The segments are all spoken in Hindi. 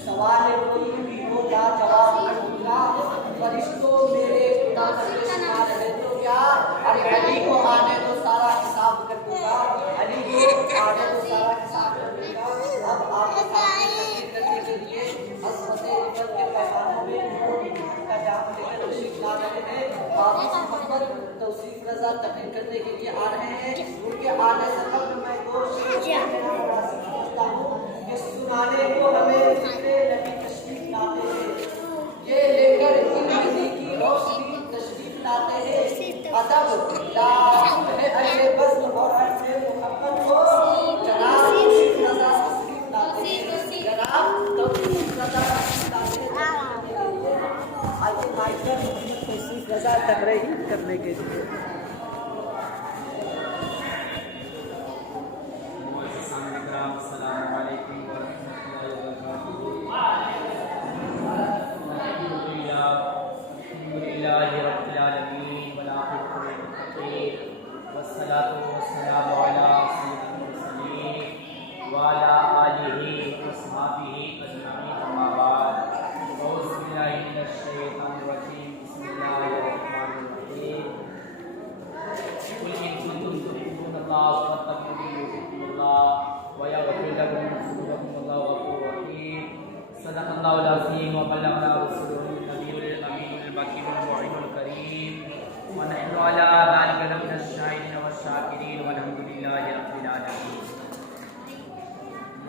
सवाल कोई भी हो या जवाब दूंगा, फरिश्तों मेरे खुदा तो क्या, अरे अली को आने तो सारा हिसाब कर दूंगा, अली को आने तो सारा हिसाब कर दूंगा। अब आपके सामने करने के लिए हज़रत इब्न के पैगामों में का जाम लेकर तशरीफ ला रहे हैं। बाबा मोहम्मद तौसीफ रजा तकरीर करने के लिए आ रहे हैं। उनके आने से कब्ल मैं दो सुनाने को हमें जितने नबी तशरीफ लाते हैं, ये लेकर इल्मी की रोशनी तशरीफ लाते हैं। अदब लाभ है अजय बज़्म और अजय मोहब्बत को जनाब तौसीफ रज़ा तशरीफ लाते हैं। जनाब तौसीफ रज़ा तशरीफ लाते हैं। आइए माइक पर तौसीफ रज़ा तकरीर करने के लिए।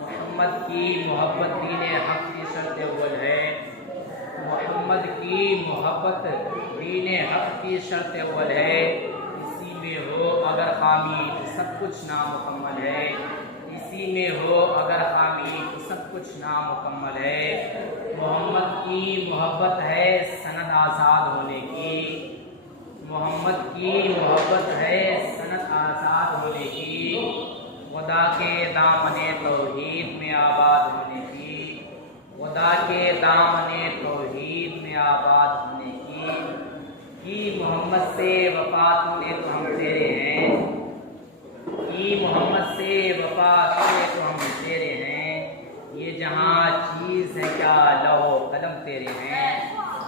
मोहम्मद की मोहब्बत दीन हक की शर्त अव्वल है। मोहम्मद की मोहब्बत दीन हक की शर्त अव्वल है। इसी में हो अगर खामी तो सब कुछ नामुकम्मल है। इसी में हो अगर खामी तो सब कुछ नामुकम्मल है। मोहम्मद की मोहब्बत है सनद आज़ाद होने की। मोहम्मद की मोहब्बत है सनद आज़ाद होने की। खुदा के दामने तौहीद में आबाद होने की। खुदा के दामने तौहीद में आबाद होने की मोहम्मद से वफा तूने तो हम तेरे हैं। की मोहम्मद से वफा तूने तो हम तेरे हैं। ये जहाँ चीज़ है क्या लौह कलम तेरे हैं।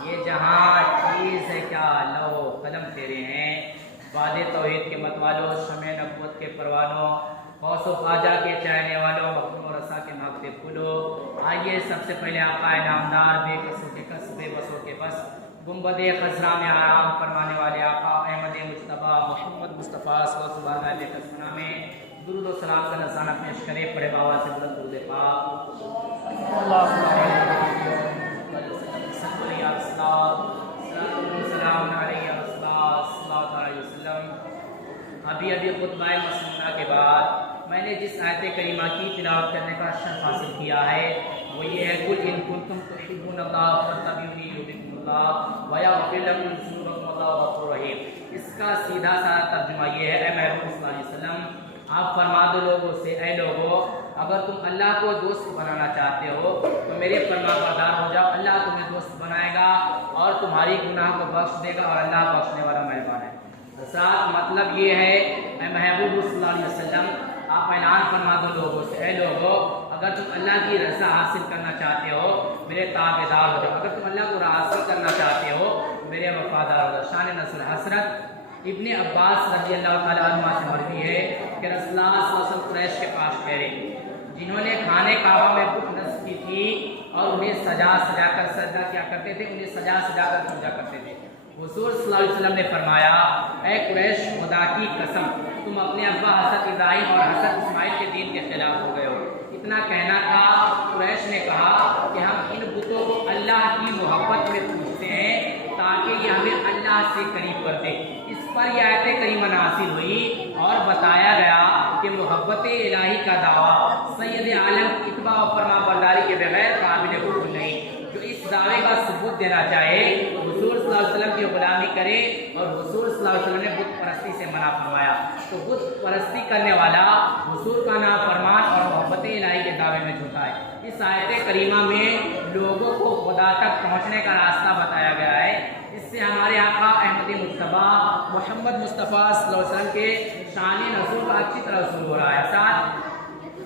ये जहाँ चीज़ है क्या लौह कलम तेरे हैं। वादे तौहीद के मतवालों, शमे नबूवत के परवानों, गौस ख्वाजा के चाहने वालों, मखदूम और रसा के मांगते फूलों, आइए सबसे पहले आकाए नामदार बेकसों के कस बेबसों के बस गुंबदे खज़रा में आराम फरमाने वाले आका अहमद मुस्तफ़ा मोहम्मद मुस्तफ़ा सल्लल्लाहु अलैहि वसल्लम में दुरूद और सलाम का नज़ारा पेश करें। पढ़े बाबा से बुलंद दुरूद पाक। अभी खुतबा मसनूना के बाद मैंने जिस आयत करीमा की तिलावत करने का शर्फ हासिल किया है वो ये है, कुल इन कुंतुम तुहिब्बूनल्लाह फत्तबिऊनी युहिब्बुकुमुल्लाह व यग़फिर लकुम ज़ुनूबकुम वल्लाहु गफ़ूरुर रहीम। इसका सीधा सा तर्जुमा ये है, ए महबूब सल्लल्लाहु अलैहि वसल्लम आप फरमा दो लोगों से, ऐ लोगों अगर तुम अल्लाह को दोस्त बनाना चाहते हो तो मेरे फरमाबरदार हो जाओ। अल्लाह तुम्हें दोस्त बनाएगा और तुम्हारी गुनाह को बख्श देगा और अल्लाह बख्शने वाला मेहरबान है। साथ मतलब ये है, महबूब सल्लल्लाहु अलैहि वसल्लम आप ऐलान फरमा दो लोगों से, ऐ लोगों अगर तुम अल्लाह की रज़ा हासिल करना चाहते हो मेरे ताबेदार हो जाओ। अगर तुम अल्लाह को हासिल करना चाहते हो मेरे वफादार हो जाओ। शान नस्ल हसरत इब्ने अब्बास रज़ी अल्लाह तआला अन्हुमा से मरवी है कि रसूलुल्लाह सल्लल्लाहु अलैहि वसल्लम कुरैश के पास ठहरे जिन्होंने खाने काबा में बुत नस्ब की थी और उन्हें सजा सजा कर सजदा क्या करते थे, उन्हें सजा सजा कर पूजा करते थे। हुज़ूर सल्लल्लाहु अलैहि वसल्लम ने फरमाया, ऐ कुरैश खुदा की कसम तुम अपने अब्बा हज़रत इब्राहिम और हज़रत इस्माइल के दीन के खिलाफ हो गए हो। इतना कहना था। कुरैश ने कहा कि हम इन बुतों को अल्लाह की मोहब्बत में पूछते हैं ताकि ये हमें अल्लाह से करीब कर दे। इस पर यह आयत करीमा नाज़िल हुई और बताया गया कि मोहब्बत इलाही का दावा सैयद आलम इत्बा और फरमाबरदारी के बगैर काबिल कबूल नहीं। जो इस दावे का सबूत देना चाहे हुज़ूर सल्लल्लाहु अलैहि वसल्लम की गुलामी करे, और हुज़ूर सल्लल्लाहु अलैहि वसल्लम ने बुत परस्ती से मना फरमाया तो बुत परस्ती करने वाला हुज़ूर का नाम फरमान और मोहब्बत इलाही के दावे में झूठा है। इस आयत करीमा में लोगों को खुदा तक पहुँचने का रास्ता बताया गया है। इससे हमारे आका अहमद मुस्तफ़ा मोहम्मद मुस्तफ़ा सल्लल्लाहु अलैहि वसल्लम के शान नज़ूल का अच्छी तरह शुरू हो रहा है। साथ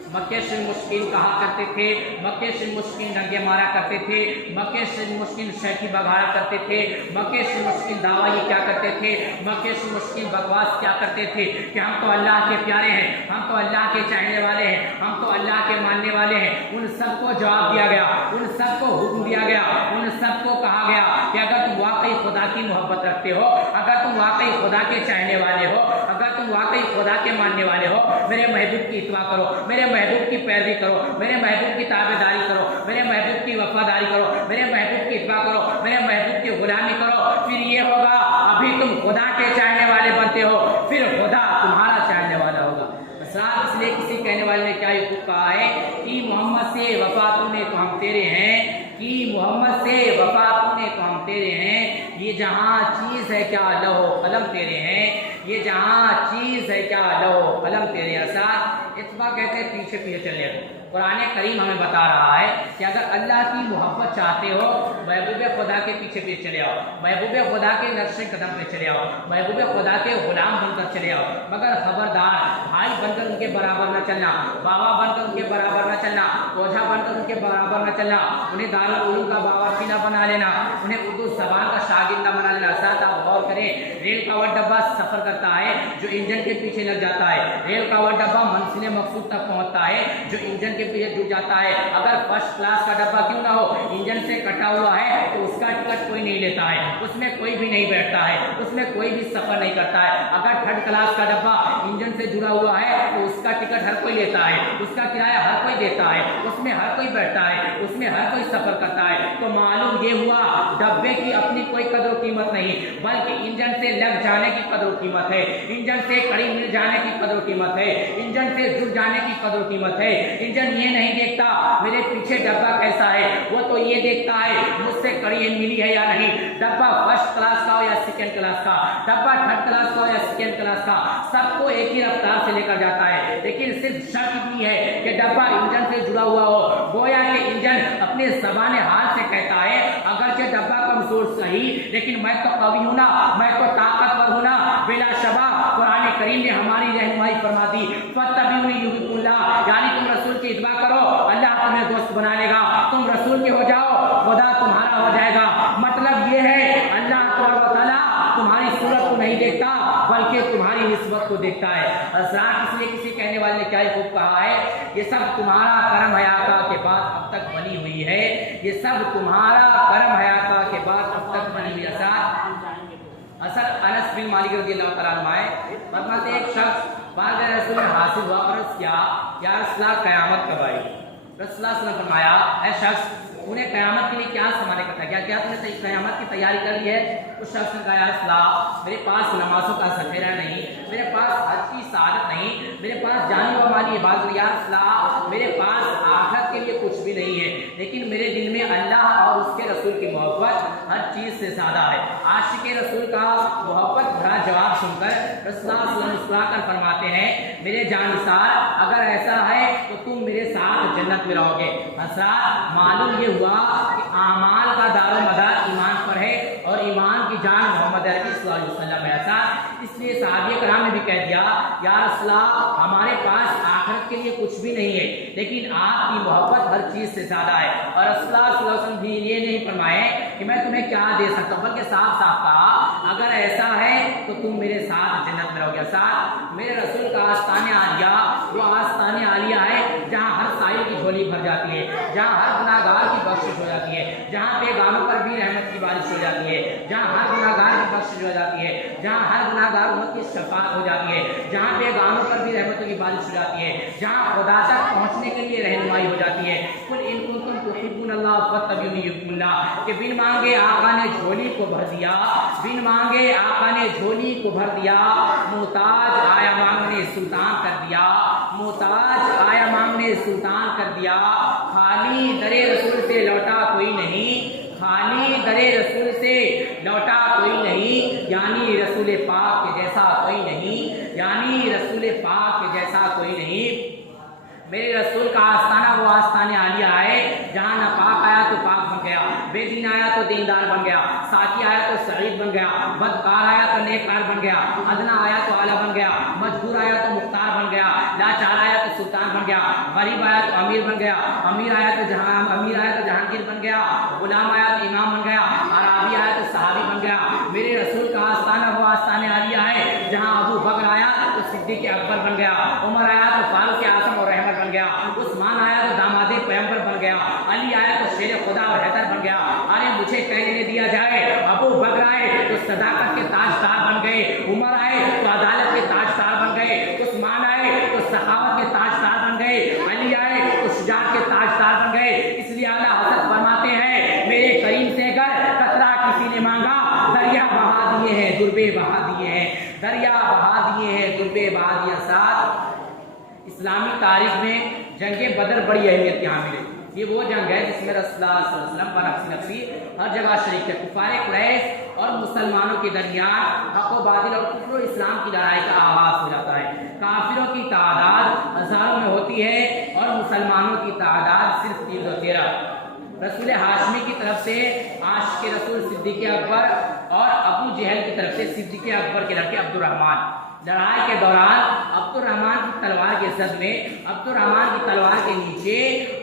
मक्के से मुश्किल कहा करते थे, मक्के से मुश्किल डंगे मारा करते थे, मक्के से मुश्किल शैखी बघाड़ा करते थे, मक्के से मुश्किल दावा ये क्या करते थे, मक्के से मुश्किल बकवास क्या करते थे कि हम तो अल्लाह के प्यारे हैं, हम तो अल्लाह के चाहने वाले हैं, हम तो अल्लाह के मानने वाले हैं। उन सबको जवाब दिया गया, उन सबको हुक्म दिया गया, उन सबको कहा गया कि अगर तुम वाकई खुदा की मोहब्बत रखते हो, अगर तुम वाकई खुदा के चाहने वाले हो, अगर तुम वाकई खुदा के मानने वाले हो, मेरे महबूब की इत्वा करो, मेरे महबूब की पैरवी करो, मेरे महबूब की ताबेदारी करो, मेरे महबूब की वफादारी करो, मेरे महबूब की इत्वा करो, मेरे महबूब की गुलामी करो। फिर ये होगा, अभी तुम खुदा के चाहने वाले बनते हो, फिर खुदा तुम्हारा चाहने वाला होगा। इसलिए किसी कहने वाले ने क्या यूँ कहा है कि मोहम्मद से वफा तूने तो हम तेरे हैं, कि मोहम्मद से वफा तूने तो हम तेरे हैं, ये जहाँ चीज़ है क्या लहो कलम तेरे हैं, ये जहाँ चीज़ है क्या लहो कलम तेरे साथ। इत्बा कहते हैं पीछे पीछे चले। कुरान करीम हमें बता रहा है कि अगर अल्लाह की मोहब्बत चाहते हो, महबूब खुदा के पीछे पीछे चले आओ, महबूब खुदा के नक्शे कदम पे चले आओ, महबूब खुदा के गुलाम बनकर चले आओ। मगर खबरदार, भाई बनकर उनके बराबर न चलना, बाबा बनकर उनके बराबर न चलना, ओझा बनकर उनके बराबर न चलना, उन्हें दारुल उलूम का बावर्ची न बना लेना, उन्हें उर्दू ज़बान का शागिर्द न बना लेना। साथ आप गौर करें, रेल का वह डब्बा सफ़र करता है जो इंजन के पीछे लग जाता है, रेल का वह डब्बा मंजिल मकसूद तक पहुँचता है जो इंजन के पीछे जुट जाता है। अगर फर्स्ट क्लास का डब्बा क्यों ना हो, इंजन से कटा हुआ है तो उसका टिकट कोई नहीं लेता है, उसमें कोई भी नहीं बैठता है, उसमें कोई भी सफर नहीं करता है। अगर थर्ड क्लास का डब्बा इंजन से जुड़ा हुआ है तो उसका टिकट हर कोई लेता है, उसका किराया हर कोई देता है, उसमें हर कोई बैठता है, उसमें हर कोई सफर करता है। तो मालूम ये हुआ डब्बे की अपनी कोई कदर कीमत नहीं, बल्कि इंजन से लग जाने की कदर कीमत है, इंजन से कड़ी मिल जाने की कदर कीमत है, इंजन से जुड़ जाने की कदर कीमत है। इंजन ये नहीं देखता मेरे पीछे डब्बा कैसा है, वो तो ये देखता है मुझसे कड़ी मिली है या नहीं। डब्बा फर्स्ट क्लास का हो या सेकेंड क्लास का, डब्बा थर्ड क्लास का हो या सेकेंड क्लास का, सबको एक ही रफ्तार से लेकर जाता है। लेकिन सिर्फ शर्त इतनी है कि डब्बा इंजन से जुड़ा हुआ हो। गोया कि इंजन अपने ज़बान हाल से कहता है अगरचे डब्बा कमजोर सही, लेकिन मैं तो कवि हूँ ना, मैं तो ताकतवर हूँ ना। बिला शबा कुरान करीम ने हमारी रहनुमाई फरमा दी, फत्तबिऊनी युहिब्बुकुमुल्लाह, यानी तुम रसूल की इत्बा करो, अल्लाह तुम्हें दोस्त बना लेगा। तुम रसूल के हो जाओ, खुदा तुम्हारा हो जाएगा। मतलब ये है अल्लाह तआला तुम्हारी सूरत को नहीं देखता बल्कि तुम्हारी निस्बत को देखता है। इसलिए किसी कहने वाले ने क्या खूब कहा है, ये सब तुम्हारा करम हयाता के बाद अब तक बनी हुई है, ये सब तुम्हारा करम हयाता के बाद अब तक बनी हुई है। असर अनस बिन मालिक रज़ियल्लाहु तआला अन्हु फरमाते एक शख्स बाद रसूल में हासिल हुआ और क्या या रसूल क़यामत कब आई। रसूल ने फरमाया ऐ शख्स उन्हें क़यामत के लिए क्या समाने का था, क्या क्या तुमने क़यामत की तैयारी कर ली है। उस शख्स ने कहा या रसूल मेरे पास नमाजों का ज़ख़ीरा नहीं, मेरे पास हज की सआदत नहीं, मेरे पास जानी व माली इबादत, या रसूल मेरे पास आखिरत के लिए कुछ भी नहीं है, लेकिन मेरे दिल में अल्लाह और उसके रसूल की मोहब्बत हर चीज़ से ज़्यादा है। आशिक़ रसूल का मोहब्बत भरा जवाब सुनकर रसूल मुस्कुराकर फरमाते हैं मेरे जानिसार अगर ऐसा है तो तुम मेरे साथ जन्नत में रहोगे। हज़रात मालूम ये हुआ कि आमाल का दारोमदार ईमान पर है और ईमान की जान मोहम्मद अरबी सल्लल्लाहु अलैहि वसल्लम है। ऐसा इसलिए सहाबा कराम ने भी कह दिया या रसूल हमारे पास आखिरत के लिए कुछ भी नहीं है, लेकिन आपकी मोहब्बत हर चीज़ से ज़्यादा है। और रसूल सल्लल्लाहु अलैहि वसल्लम भी ये नहीं फरमाए कि मैं तुम्हें क्या दे सकता हूँ, बल्कि साफ साफ कहा अगर ऐसा है तो तुम मेरे साथ जन्नत में रहोगे। साथ मेरे रसूल का आस्ताने आलिया वो आस्ताने आलिया है जहाँ हर साहिल की झोली भर जाती है, जहाँ हर गुनाहगार की बख्शिश हो जाती है, जहाँ बेगानों पर भी रहमत की बारिश हो जाती है, जहाँ हर गुनाहगार की बख्शिश हो जाती है, जहाँ हर गुनाहगार उम्मत की शफाअत हो जाती है, जहाँ बेगानों पर भी रहमतों की बारिश हो जाती है, जहाँ खुदा तक पहुँचने के लिए रहनुमाई हो जाती है। कुल इन कुंतुम तुहिब्बूनल्लाह फत्तबिऊनी युहिब्बुकुमुल्लाह कि बिन मांगे आका ने झोली को भर दिया, बिन मांगे आका ने झोली को भर दिया, मोहताज आया मांगने सुल्तान कर दिया, मोहताज आया मांगने सुल्तान कर दिया। खाली दरे रसूल से लौटा कोई नहीं, खाली दरे रसूल से लौटा कोई नहीं, यानी रसूल पाक के जैसा कोई नहीं, यानी रसूल पाक के जैसा कोई नहीं। मेरे रसूल का आस्ताना वो आस्ताने आलिया है जहाँ ना पाक आया तो पाक बन गया, बेदीन आया तो दीनदार बन गया, साकी आया तो सईद बन गया, बदकार आया तो नेककार बन गया, अदना आया तो आला बन गया, मजबूर आया तो मुख्तार बन गया, लाचार आया तो सुल्तान बन गया, गरीब आया तो अमीर बन गया, अमीर आया तो जहांगीर बन गया, गुलाम आया तो इमाम बन गया, अराबी आया तो सहाबी बन गया। मेरे रसूल का आस्थाना वो आस्थाने आलिया है जहाँ अबू बकर आया तो सिद्दीक अकबर बन गया, उमर आया तो फारूक आज़म और रहमत बन गया, उस्मान आया तो दामादे पैगंबर बन गया, अली आया तो शेर खुदा और हैदर बन गया। अरे मुझे कहने दिया जाए, अबू बकर आए तो सदाकत के ताजदार बन गए, उमर आए तो अदालत के ताजदार बन गए, उस्मान आए तो सखावत के ताजदार बन गए, अली आए तो शुजाअत के ताजदार बन गए। इसलिए आला हज़रत फरमाते हैं, मेरे करीम से अगर कतरा किसी ने मांगा, दरिया बहा दिए हैं, दुर्बे बहा दिए हैं, दरिया बहा दिए हैं, दुर्बे बहा दिया। साथ इस्लामी तारीख में जंगे बदर बड़ी अहमियत यहाँ मिले। ये वो जंग है जिसमें रसूलुल्लाह सल्लल्लाहु अलैहि वसल्लम पर नफसी हर जगह शरीक है। कुफारे कुरैश और मुसलमानों के दरमियान हक व बातिल और कुफ्र इस्लाम की लड़ाई का आगाज हो जाता है। काफिरों की तादाद हजारों में होती है और मुसलमानों की तादाद सिर्फ 313। रसूल हाशमी की तरफ से आशिक रसूल सिद्दीक अकबर और अबू जहल की तरफ से सिद्दीक अकबर के लड़के अब्दुर्रहमान। लड़ाई के दौरान अब्दुर्रहमान की तलवार के जद में अब्दुर्रहमान की तलवार के नीचे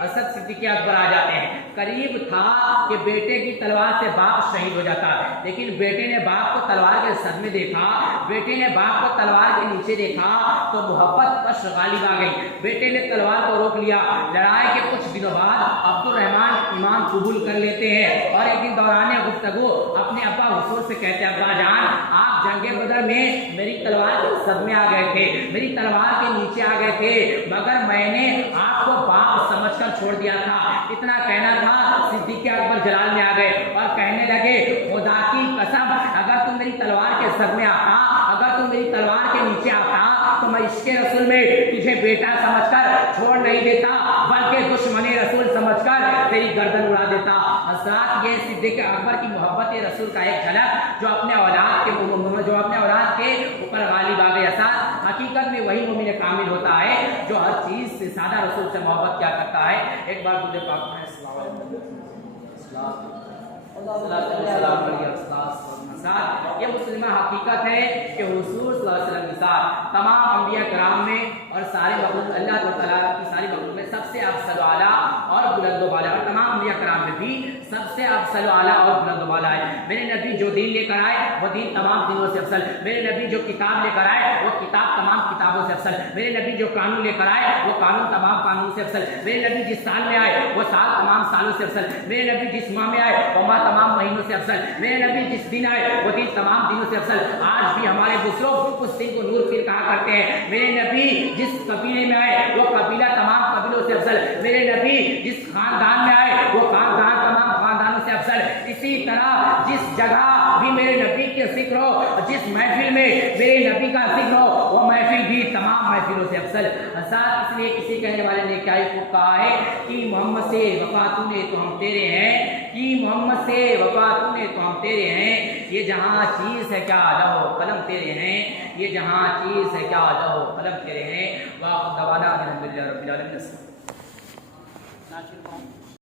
असद सिद्दीक अकबर आ जाते हैं। करीब था कि बेटे की तलवार से बाप शहीद हो जाता, लेकिन बेटे ने बाप को तलवार के सद में देखा, बेटे ने बाप को तलवार के नीचे देखा तो मोहब्बत कश गालिब आ गई। बेटे ने तलवार को रोक लिया। लड़ाई के कुछ दिनों बाद अब्दुर्रहमान ईमान कबूल कर लेते हैं और एक दिन दौरान गुफ्तगू अपने अब्बा हुजूर से कहते हैं, अब्बा जान आप जंगे बदर में मेरी तलवार के सद में आ गए थे, मेरी तलवार के नीचे आ गए थे, मगर मैंने आपको बाप समझकर छोड़ दिया था। इतना कहना था, सिद्दीक अकबर जलाल में आ गए और कहने लगे, खुदा की कसम अगर तुम मेरी तलवार के सद में आता, अगर तुम मेरी तलवार के नीचे आता तो मैं इश्क़े रसूल में तुझे बेटा समझकर छोड़ नहीं देता, बल्कि दुश्मन रसूल समझकर तेरी गर्दन उड़ा देता। हज़रत ये सिद्दीक अकबर की मोहब्बत रसूल का एक झलक जो अपने औलाद के ऊपर गालिब आ गया। साथ हकीकत में वही मोमिन कामिल होता है जो हर चीज से सादा रसूल से मोहब्बत क्या करता है। एक बार तुझे पाक में ये मुस्लिमा हकीकत है कि हुजूर सल्लल्लाहु अलैहि वसल्लम के साथ तमाम अंबिया कराम में और सारे मखलूक अल्लाह ताला की सारी मखलूक में सबसे अफजल आला और बुलंद वाला, और तमाम अंबिया कराम में भी सबसे अफजल आला और बुलंद वाला है। मेरे नबी जो दीन लेकर आए वो दीन तमाम दिनों से अफसल, मेरे नबी जो किताब लेकर आए वो किताब तमाम किताबों से अफसल, मेरे नबी जो कानून लेकर आए वो कानून तमाम कानून से अफसल, मेरे नबी जिस साल में आए वो साल तमाम सालों से अफसल, मेरे नबी जिस माह में आए वो माह तमाम महीनों से अफसल, मेरे नबी जिस दिन आए वो दिन तमाम दिनों से अफसल। आज भी हमारे बुजुर्ग उस दिन को नूर फिर कहा करते हैं। मेरे नबी जिस कबीले में आए वो कबीला तमाम कबीलों से अफसल, मेरे नबी जिस खानदान में आए वो खानदान तमाम खानदानों से अफसल। इसी तरह जिस जगह भी मेरे नबी के जिक्र हो, जिस महफिल में मेरे नबी का जिक्र हो वो महफिल भी तमाम महफिलों से अफसल। साथ इसलिए किसी कहने वाले ने क्या कहा है कि मोहम्मद से वफा तूने तो हम तेरे हैं, कि मोहम्मद से वफा तूने तो हम तेरे हैं, ये जहाँ चीज़ है क्या लहो कलम तेरे हैं, ये जहाँ चीज़ है क्या लहो कलम तेरे हैं। वाह दवाना अल्हम्दुलिल्लाह रब्बिल आलमीन।